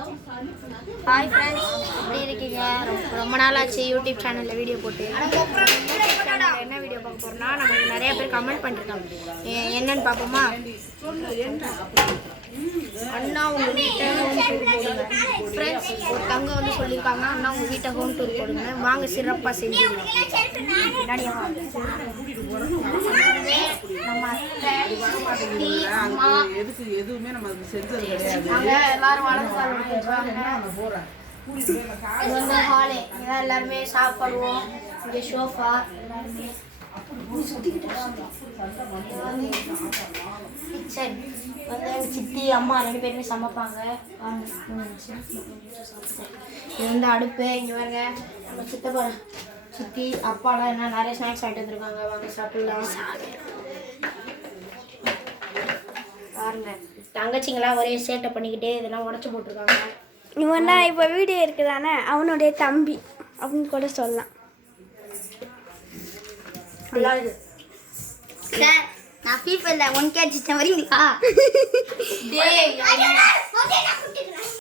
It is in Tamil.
ஹாய் ஃப்ரெண்ட்ஸ், எப்படி இருக்கீங்க? ரொம்ப நாளாச்சு யூடியூப் சேனலில் வீடியோ போட்டு. யூடியூப் சேனலில் என்ன வீடியோ பார்க்க போகிறோம்னா, நமக்கு நிறைய பேர் கமெண்ட் பண்ணிருக்காங்க. என்னன்னு பார்ப்போமா? அண்ணா உங்கள் வீட்டை ஹோம் டூர் போடுங்க. ஃப்ரெண்ட்ஸ், ஒரு தங்க வந்து சொல்லியிருக்காங்க, அண்ணா உங்கள் வீட்டை ஹோம் டூர் போடுங்க, வாங்க சிறப்பாக செஞ்சுக்கலாம். நம்ம அத்தை, சித்தி, அம்மா எல்லாரும் வளர்ந்து இது வந்து ஹாலு. இதான் எல்லாருமே சாப்பிடுவோம். இங்கே சோஃபா எல்லாருமே கிச்சன் வந்து சித்தி அம்மா 2 பேருமே சமைப்பாங்க. இது வந்து அடுப்பு. இங்கே பாருங்க, நம்ம சித்தப்பா சித்தி அப்பாலாம் என்ன நிறைய ஸ்நாக்ஸ் ஆகிட்டு வந்துருக்காங்க. வாங்க சாப்பிடலாம். பாருங்க, தங்கச்சிங்களாம் ஒரே சேட்டை பண்ணிக்கிட்டே இதெல்லாம் உடச்சி போட்டிருக்காங்க. இவன் தான் இப்போ வீடியோ இருக்குதானே, அவனுடைய தம்பி அப்படின்னு கூட சொல்லலாம். சார், நான் ஃபீஃபல்ல 1K அடிச்சேன், வரீங்களா?